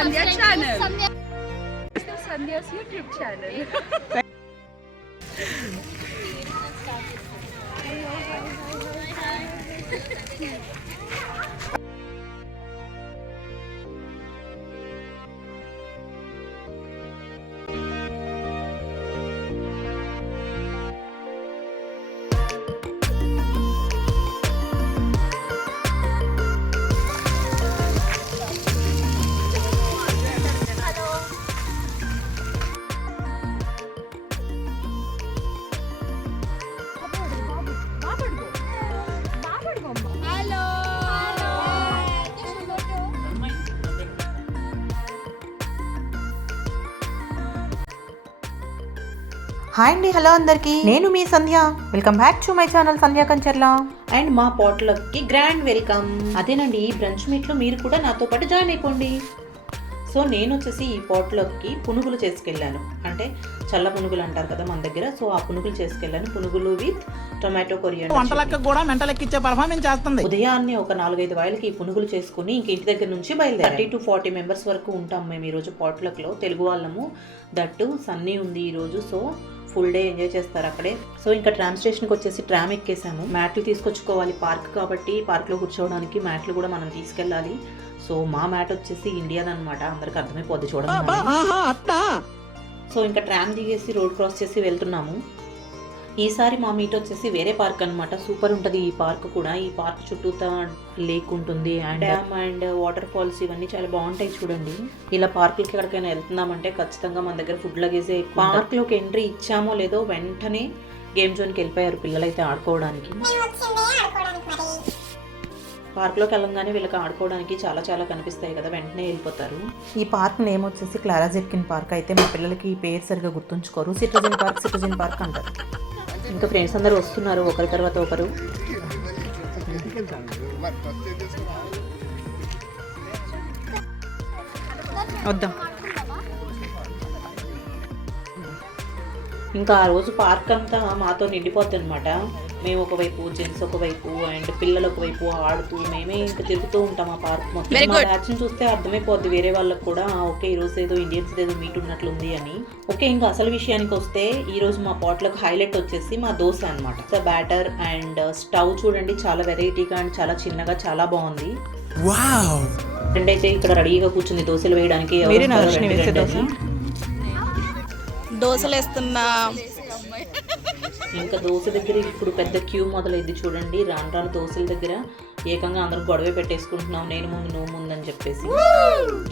Sandhya channel. Sandhya's YouTube channel. Hi అండి, hello అందరికీ. నేను మీ Sandhya. Welcome back to my channel Sandhya Kancharla. And మా పాట్లకి గ్రాండ్ వెల్కమ్. అదేనండి, ఈ బ్రంచ్ మీట్లో మీరు కూడా నాతో పాటు జాయిన్ అయిపోండి. సో నేను వచ్చేసి ఈ పాట్లకి పునుగులు చేసుకెళ్ళాను. అంటే చల్ల పునుగులు అంటారు కదా మన దగ్గర. సో ఆ పునుగులు చేసుకెళ్ళాను. పునుగులు విత్ టొమాటో కొరియాండర్. వంటలకి కూడా మెంటలెక్కిచ్చే పర్ఫార్మెన్స్ చేస్తుంది. ఉదయాన్నే ఒక 4-5 వాయిలకి ఈ పునుగులు చేసుకుని ఇంక ఇంటి దగ్గర నుంచి బయలుదేరి 30 to 40 మెంబర్స్ వరకు ఉంటాం మేము ఈరోజు పాట్లక్లో. తెలుగు వాళ్ళము. దట్టు సన్నీ ఉంది ఈరోజు. సో ఫుల్ డే ఎంజాయ్ చేస్తారు అక్కడే. సో ఇంకా ట్రామ్ స్టేషన్కి వచ్చేసి ట్రామ్ ఎక్కేసాము. మ్యాట్లు తీసుకొచ్చుకోవాలి పార్క్ కాబట్టి. పార్క్లో కూర్చోవడానికి మ్యాట్లు కూడా మనం తీసుకెళ్ళాలి. సో మా మ్యాట్ వచ్చేసి ఇండియాదనమాట. అందరికి అర్థమైపోద్ది చూడండి. సో ఇంకా ట్రామ్ దిగేసి రోడ్ క్రాస్ చేసి వెళ్తున్నాము. ఈసారి మా మీట్ వచ్చేసి వేరే పార్క్ అనమాట. సూపర్ ఉంటుంది ఈ పార్క్ కూడా. ఈ పార్క్ చుట్టూతా లేక్ ఉంటుంది and dam and waterfalls ఇవన్నీ చాలా బాగుంటాయి చూడండి. ఇలా పార్కులకి ఎక్కడికైనా వెళ్తున్నామంటే ఖచ్చితంగా మన దగ్గర ఫుడ్ లగేజే. పార్క్లోకి ఎంట్రీ ఇచ్చామో లేదో వెంటనే గేమ్ జోన్కి వెళ్ళిపోయారు పిల్లలైతే ఆడుకోవడానికి. పార్క్లోకి వెళ్ళంగానే వీళ్ళకి ఆడుకోవడానికి చాలా చాలా కనిపిస్తాయి కదా, వెంటనే వెళ్ళిపోతారు. ఈ పార్క్ నేమ్ వచ్చేసి క్లారా జెట్కిన్ పార్క్. అయితే మా పిల్లలకి ఈ పేరు సరిగా గుర్తుంచుకోరు. సిటిజన్ పార్క్ అంటారు. ఇంకా ఫ్రెండ్స్ అందరూ వస్తున్నారు ఒకరి తర్వాత ఒకరు. వద్దాం. ఇంకా ఆ రోజు పార్క్ అంతా మాతో నిండిపోద్ది అనమాట. మేము ఒకవైపు, జెంట్స్ ఒకవైపు అండ్ పిల్లలు ఒకవైపు ఆడుతూ మేమే ఇంకా తిరుగుతూ ఉంటాం ఆ పార్క్ మొత్తం. మా బ్యాచ్ని చూస్తే అర్థమైపోద్ది వేరే వాళ్ళకి కూడా, ఓకే ఈరోజు ఏదో ఇండియన్స్ ఏదో మీట్ ఉన్నట్లుంది అని. ఓకే ఇంకా అసలు విషయానికి వస్తే ఈ రోజు మా పాట్లకు హైలైట్ వచ్చేసి మా దోశ అనమాట. బ్యాటర్ అండ్ స్టవ్ చూడండి, చాలా వెరైటీగా అండ్ చాలా చిన్నగా చాలా బాగుంది. ఫ్రెండ్ అయితే ఇక్కడ రెడీగా కూర్చుంది దోశలు వేయడానికి. దోశలు వేస్తున్నా. ఇంకా దోశ దగ్గర ఇప్పుడు పెద్ద క్యూ మొదలైంది చూడండి. రాను దోశల దగ్గర ఏకంగా అందరూ గొడవ పెట్టేసుకుంటున్నాం, నేను ముందు నువ్వు ముందు అని చెప్పేసి.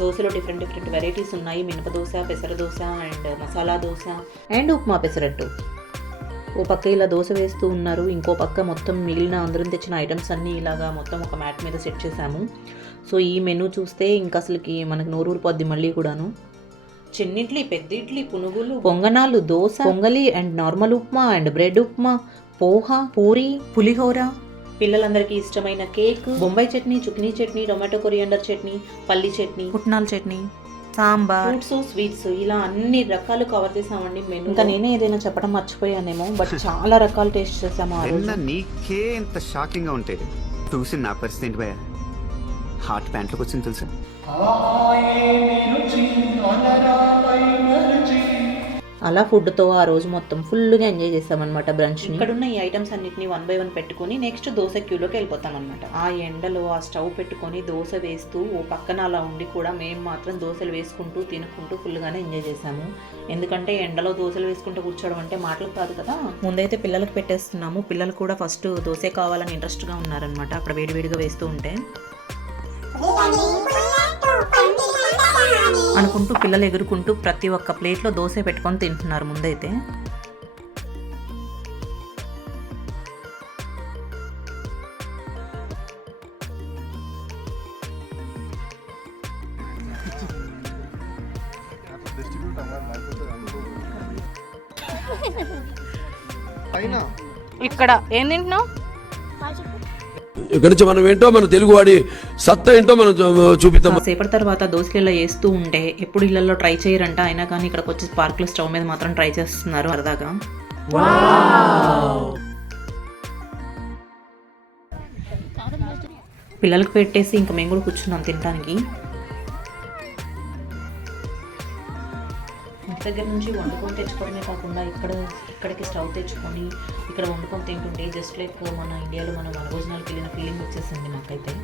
దోశలో డిఫరెంట్ వెరైటీస్ ఉన్నాయి. మినప దోశ, పెసర దోశ అండ్ మసాలా దోశ అండ్ ఉప్మా పెసరట్టు. ఓ పక్క ఇలా దోశ వేస్తూ ఉన్నారు, ఇంకో పక్క మొత్తం మిగిలిన అందరం తెచ్చిన ఐటమ్స్ అన్నీ ఇలాగా మొత్తం ఒక మ్యాట్ మీద సెట్ చేసాము. సో ఈ మెనూ చూస్తే ఇంకా అసలుకి మనకు నోరూరిపోద్ది మళ్ళీ కూడాను. చిన్నిడ్లీ, పెద్ద ఇడ్లీ, పునుగులు, పొంగనాలు, దోశ, పొంగలి and normal upma and bread upma, poha, puri, పులిహోర, పిల్లలందరికీ ఇష్టమైన కేక్, బొంబాయి చట్నీ, చుక్నీ చట్నీ, టొమాటో కొరియాండర్ చట్నీ, పల్లి చట్నీ, పుట్నాల చట్నీ, సాంబార్, ఫ్రూట్స్, స్వీట్స్, ఇలా అన్ని రకాలు కవర్ చేసామండి మెనూ. ఇంకా నేనే ఏదైనా చెప్పడం మర్చిపోయానేమో, బట్ చాలా రకాలు టేస్ట్ చేసాము. నీకే ఇంత షాకింగ్ గా ఉంటే చూసి నా పరిస్థితి ఏంటి భయ? హార్ట్ ప్యాంట్లోకి వచ్చింది తెలుసా? అలా ఫుడ్తో ఆ రోజు మొత్తం ఫుల్గా ఎంజాయ్ చేసామన్నమాట బ్రంచ్ని. ఇక్కడున్న ఈ ఐటమ్స్ అన్నిటిని 1 by 1 పెట్టుకుని నెక్స్ట్ దోశ క్యూలోకి వెళ్ళిపోతామన్నమాట. ఆ ఎండలో ఆ స్టవ్ పెట్టుకొని దోశ వేస్తూ ఓ పక్కన అలా ఉండి కూడా మేము మాత్రం దోశలు వేసుకుంటూ తినుకుంటూ ఫుల్గానే ఎంజాయ్ చేసాము. ఎందుకంటే ఎండలో దోశలు వేసుకుంటూ కూర్చోవడం అంటే మాటలు కాదు కదా. ముందైతే పిల్లలకు పెట్టేస్తున్నాము. పిల్లలు కూడా ఫస్ట్ దోశ కావాలని ఇంట్రెస్ట్గా ఉన్నారనమాట అక్కడ వేడివేడిగా వేస్తూ ఉంటే. అనుకుంటూ పిల్లలు ఎగురుకుంటూ ప్రతి ఒక్క ప్లేట్లో దోశ పెట్టుకొని తింటున్నారు ముందైతే. ఇక్కడ ఏం తింటున్నావు? ఇక్కడి నుంచి మనం ఏంటో మన తెలుగు వాడి సత్తా ఏంటో మనం చూపిస్తాం. సేపటి తర్వాత దోశలు వేస్తూ ఉంటే ఎప్పుడు ఇళ్లలో ట్రై చేయరంట, అయినా కానీ ఇక్కడికి వచ్చి పార్క్లో స్టవ్ మీద మాత్రం ట్రై చేస్తున్నారు సరదాగా. పిల్లలకు పెట్టేసి ఇంకా మేము కూడా కూర్చున్నాం తినడానికి. ఇంటి దగ్గర నుంచి వండుకొని తెచ్చుకోవడమే కాకుండా ఇక్కడికి స్టవ్ తెచ్చుకొని ఇక్కడ వండుకొని తింటుంటే జస్ట్ లైక్ మన ఇండియాలో మనం వనభోజనాలకు వెళ్ళిన ఫీలింగ్ వచ్చేసింది మాకైతే.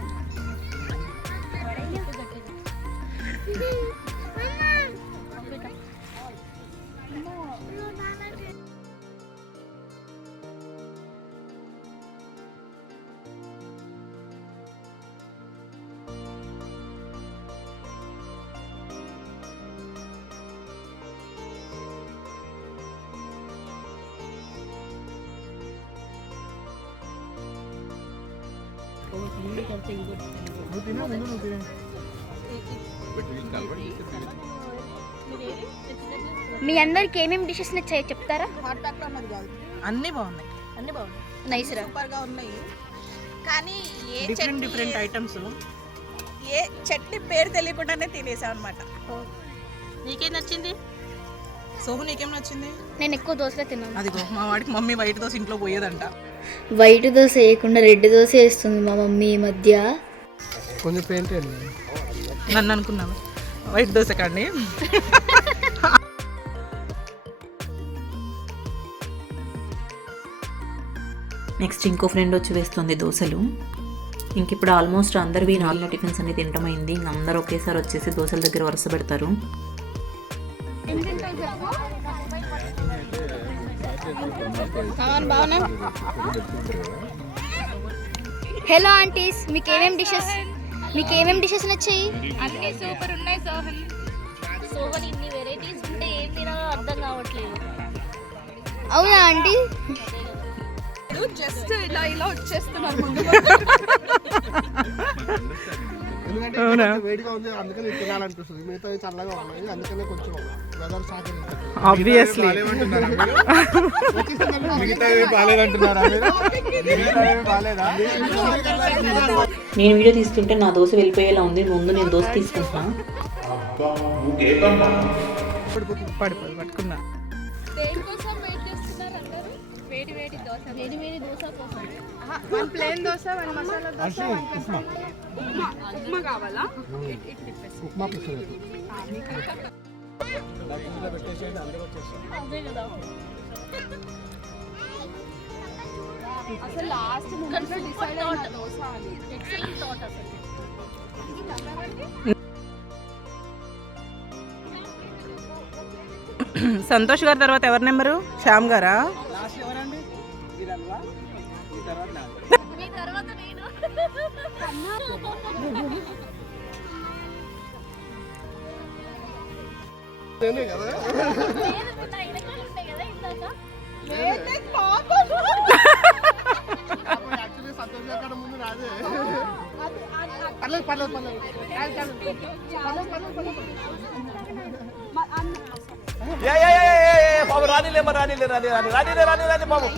మీ అందరికి ఏమేమి డిషెస్ నచ్చాయో చెప్తారా? అన్నీ బాగున్నాయి, నైస్ రా, సూపర్గా ఉన్నాయి. కానీ డిఫరెంట్ ఐటమ్స్, ఏ చట్నీ పేరు తెలియకుండానే తినేసాం అనమాట. నీకేం నచ్చింది? సోహు నీకేం నచ్చింది? నేను ఎక్కువ దోశలే తిన్నాను. అదిగో మా వాడికి మమ్మీ వైట్ దోశ ఇంట్లో పోయేదంట. వైట్ దోశ వేయకుండా రెడ్ దోశ వేస్తుంది మా మమ్మీ ఈ మధ్య. కొంచెం పెయింట్ నన్ను అనుకున్నాను వైట్ దోశ కండి. నెక్స్ట్ ఇంకో ఫ్రెండ్ వచ్చి వేస్తుంది దోశలు. ఇంక ఇప్పుడు ఆల్మోస్ట్ అందరివి 4 టిఫిన్స్ అన్ని తినటమైంది. ఇంక అందరూ ఒకేసారి వచ్చేసి దోశల దగ్గర వరుస పెడతారు. హలో ఆంటీస్, మీకు ఏమేమి డిషెస్ నచ్చాయి? అన్ని సూపర్ ఉన్నాయి సోహన్. సోహన్ ఇన్ని వెరైటీస్ ఉంటే ఏం తినాలో అర్థం కావట్లేదు. అవునా ఆంటీ? జస్ట్ ఇలా వచ్చేస్తున్నారు ముందు. ఎందుకంటే వేడిగా ఉంది, అందుకని తినాలనిపిస్తుంది. మిగతా చల్లగా ఉన్నాయి, అందుకనే కొంచెం వెదర్ సాధ్యం. ఆబ్వియస్లీ నేను వీడియో తీస్తుంటే నా దోశ వెళ్ళిపోయేలా ఉంది. ముందు నేను దోశ తీసుకుంటున్నా. పట్టుకున్నా. దేనికోసం వెయిట్ చేస్తున్నారు అందరూ? వేడి దోశ కోసం. One plain dosa, one masala dosa, one upma కావాలా? ఉప్మా పిస్తుంది. అసలు లాస్ట్ మూమెంట్లో డిసైడ్ అయిన దోశ అని. ఎక్సలెంట్ థాట్ అసలు. సంతోష్ గారి తర్వాత ఎవరి నెంబరు? శ్యామ్ గారా? మీ తర్వాత నేను. బాబు రానిలే బాబు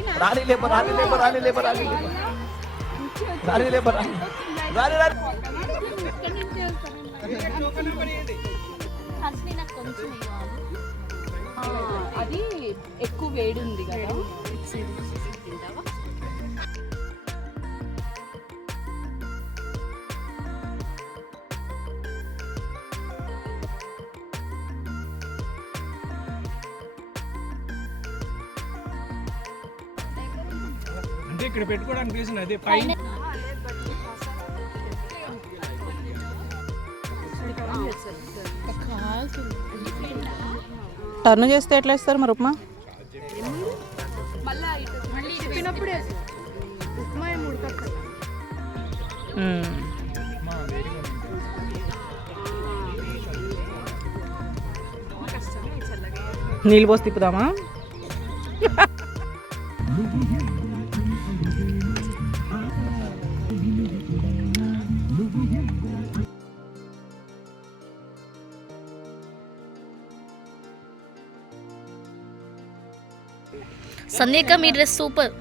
అది ఎక్కువ వేడి ఉంది కదా. అంటే ఇక్కడ పెట్టుకోవడానికి ప్లేస్ అదే పైన. టర్న్ చేస్తే ఎట్లా ఇస్తారు మరి ఉప్మా? మళ్ళీ చెప్పినప్పుడే ఉప్మా ఉడకక్క. నీళ్ళు పోసి తిప్పుదామా? సంధ్యక మీ డ్రెస్ సూపర్.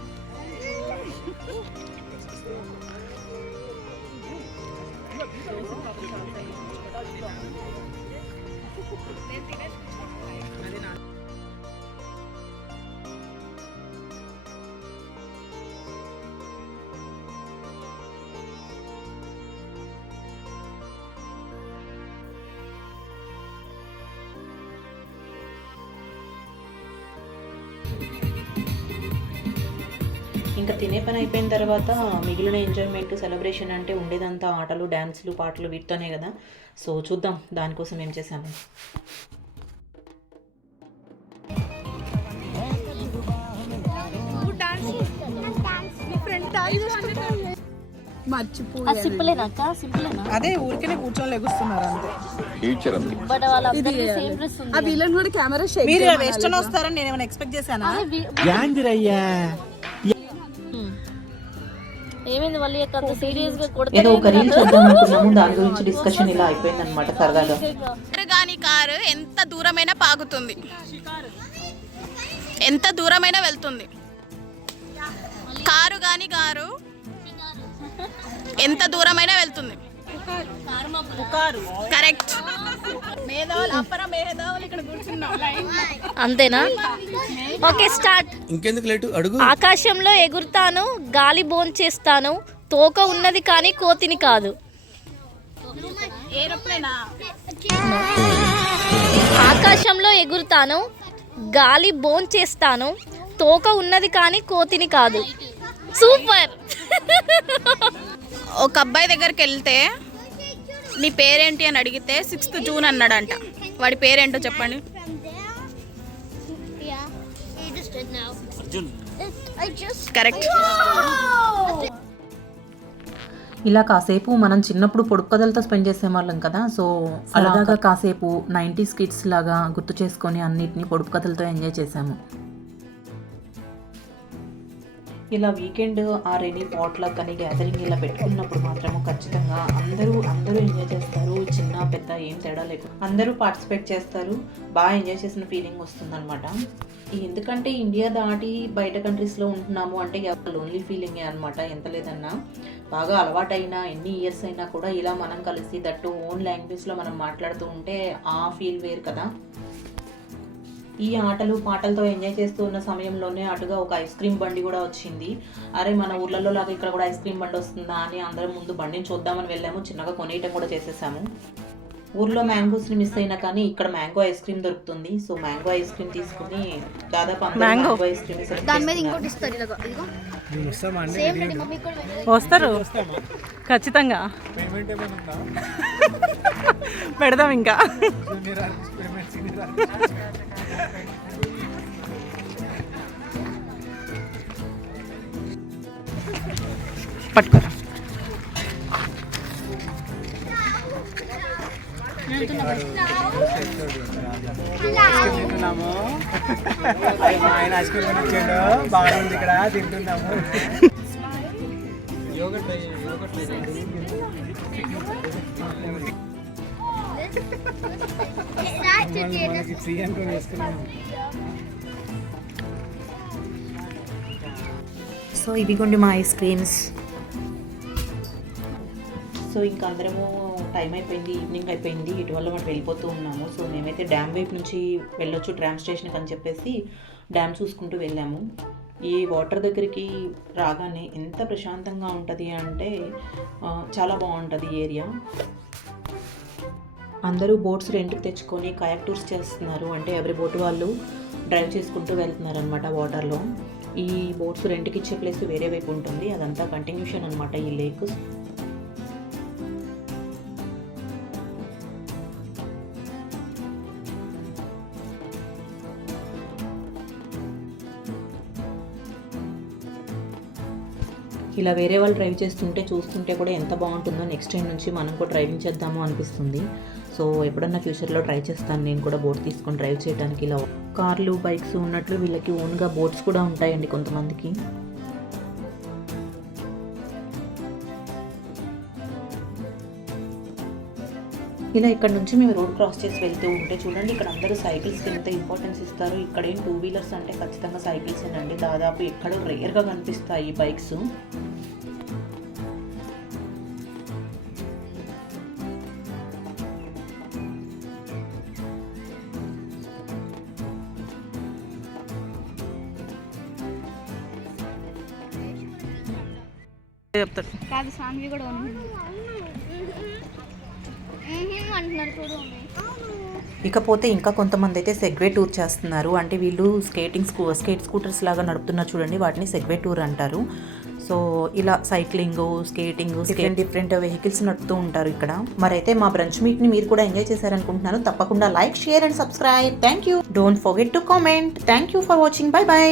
ఇంకా తినే పని అయిపోయిన తర్వాత మిగిలిన ఎంజాయ్మెంట్ సెలబ్రేషన్ అంటే ఉండేదంతా ఆటలు డ్యాన్స్లు పాటలు వీటితోనే కదా. సో చూద్దాం దానికోసం ఏం చేశాము. సింపులేనాక సింపులేనా అదే ఊరికే కూర్చొని లెగుస్తున్నారు అంతే. బట్ వాళ్ళందరికీ సేమ్ డ్రెస్ ఉంది. ఆ వీళ్ళని కూడా కెమెరా షేక్ మీరు వెస్టర్న్ వస్తారని నేను ఏమైనా ఎక్స్పెక్ట్ చేశానా? ఏమైంది వాళ్ళు అంత సీరియస్ గా ఏదో ఒక రీల్ చూద్దాం అనుకున్నాము, దాని గురించి డిస్కషన్ ఇలా అయిపోయింది అనమాట సరదాగా. కానీ కారు ఎంత దూరమైనా పాగుతుంది, ఎంత దూరమైనా వెళ్తుంది. కారు కానీ కారు ఎంత దూరమైనా వెళ్తుంది. కరెక్ట్. మేధావులు అపర మేధావులు ఇక్కడ కూర్చున్నాం. అంతేనా? Okay start. ఇంకెందుకు లేటు అడుగు. ఆకాశంలో ఎగురుతాను, గాలి భోంచేస్తాను, తోక ఉన్నది కానీ కోతిని కాదు. ఏరోప్లేనా? ఆకాశంలో ఎగురుతాను, గాలి భోంచేస్తాను, తోక ఉన్నది కానీ కోతిని కాదు. సూపర్. ఒక అబ్బాయి దగ్గరికి వెళ్తే నీ పేరేంటి అని అడిగితే 6th జూన్ అన్నాడంట. వాడి పేరేంటో చెప్పండి. కరెక్ట్. ఇలా కాసేపు మనం చిన్నప్పుడు పొడుపు కథలతో స్పెండ్ చేసేవాళ్ళం కదా. సో అలాగా కాసేపు 90s కిడ్స్ లాగా గుర్తు చేసుకొని అన్నిటినీ పొడుపు కథలతో ఎంజాయ్ చేసాము. ఇలా వీకెండ్ ఆర్ ఎనీ పాట్లక్ అని గ్యాదరింగ్ ఇలా పెట్టుకున్నప్పుడు మాత్రము ఖచ్చితంగా అందరూ ఎంజాయ్ చేస్తారు. చిన్న పెద్ద ఏం తేడా లేకుండా అందరూ పార్టిసిపేట్ చేస్తారు. బాగా ఎంజాయ్ చేసిన ఫీలింగ్ వస్తుందన్నమాట. ఎందుకంటే ఇండియా దాటి బయట కంట్రీస్లో ఉంటున్నాము అంటే లోన్లీ ఫీలింగే అనమాట. ఎంత లేదన్నా బాగా అలవాటైనా ఎన్ని ఇయర్స్ అయినా కూడా ఇలా మనం కలిసి దట్టు ఓన్ లాంగ్వేజ్లో మనం మాట్లాడుతూ ఉంటే ఆ ఫీల్ వేరు కదా. ఈ ఆటలు పాటలతో ఎంజాయ్ చేస్తూ ఉన్న సమయంలోనే అటుగా ఒక ఐస్ క్రీమ్ బండి కూడా వచ్చింది. అరే మన ఊర్లలో లాగా ఇక్కడ కూడా ఐస్ క్రీమ్ బండి వస్తుందా అని అందరం ముందు బండిని చూద్దామని వెళ్ళాము. చిన్నగా కొనేయటం కూడా చేసేసాము. ఊర్లో మ్యాంగోస్ని మిస్ అయినా కానీ ఇక్కడ మ్యాంగో ఐస్ క్రీమ్ దొరుకుతుంది. సో మ్యాంగో ఐస్ క్రీమ్ తీసుకుని దాదాపు మ్యాంగో ఐస్ క్రీమ్ వస్తారు ఖచ్చితంగా. పెడదాం ఇంకా. పట్టుకోరా. తింటున్నాము. మా ఆయన ఐస్ క్రీమ్ కొనిచ్చాడు, బాగుంది ఇక్కడ తింటున్నాము. ఫ్రీ అనుకుని వేసుకున్నాము. సో ఇవిగోండి మా ఐస్ క్రీమ్స్. సో ఇంకా అందరము టైం అయిపోయింది, ఈవినింగ్ అయిపోయింది, ఇటువల్ల మనం వెళ్ళిపోతూ ఉన్నాము. సో మేమైతే డ్యామ్ వైపు నుంచి వెళ్ళొచ్చు ట్రామ్ స్టేషన్కి అని చెప్పేసి డ్యామ్ చూసుకుంటూ వెళ్ళాము. ఈ వాటర్ దగ్గరికి రాగానే ఎంత ప్రశాంతంగా ఉంటుంది అంటే చాలా బాగుంటుంది ఈ ఏరియా. అందరూ బోట్స్ రెంట్కి తెచ్చుకొని కయాక్ టూర్స్ చేస్తున్నారు. అంటే ఎవరి బోట్ వాళ్ళు డ్రైవ్ చేసుకుంటూ వెళ్తున్నారు అనమాట వాటర్లో. ఈ బోట్స్ రెంట్కి ఇచ్చే ప్లేస్ వేరే వైపు ఉంటుంది, అదంతా కంటిన్యూషన్ అనమాట ఈ లేక్. ఇలా వేరే వాళ్ళు డ్రైవ్ చేస్తుంటే చూస్తుంటే కూడా ఎంత బాగుంటుందో. నెక్స్ట్ టైం నుంచి మనం కూడా డ్రైవింగ్ చేద్దాము అనిపిస్తుంది. సో ఎప్పుడన్నా ఫ్యూచర్లో ట్రై చేస్తాను నేను కూడా బోట్ తీసుకొని డ్రైవ్ చేయడానికి. ఇలా కార్లు బైక్స్ ఉన్నట్లు వీళ్ళకి ఓన్గా బోట్స్ కూడా ఉంటాయండి కొంతమందికి. ఇలా ఇక్కడ నుంచి మేము రోడ్ క్రాస్ చేసి వెళ్తూ ఉంటే చూడండి ఇక్కడ అందరూ సైకిల్స్కి ఎంత ఇంపార్టెన్స్ ఇస్తారు. ఇక్కడ ఏం 2 వీలర్స్ అంటే ఖచ్చితంగా సైకిల్సేనండి. దాదాపు ఎక్కడో రేర్గా కనిపిస్తాయి బైక్స్. చెప్తాడు కాదు సాన్వి కూడా ఉంది. అంటున్నారు చూడు. ఇకపోతే ఇంకా కొంతమంది అయితే సెగ్వే టూర్ చేస్తున్నారు. అంటే వీళ్ళు స్కేట్ స్కూటర్స్ లాగా నడుపుతున్నారు చూడండి, వాటిని సెగ్వే టూర్ అంటారు. సో ఇలా సైక్లింగ్, స్కేటింగ్, డిఫరెంట్ వెహికల్స్ నడుపుతూ ఉంటారు ఇక్కడ. మరైతే మా బ్రంచ్ మీట్ ని మీరు కూడా ఎంజాయ్ చేశారనుకుంటున్నాను. తప్పకుండా like, share and subscribe. Thank you. Don't forget to comment. Thank you for watching. By by.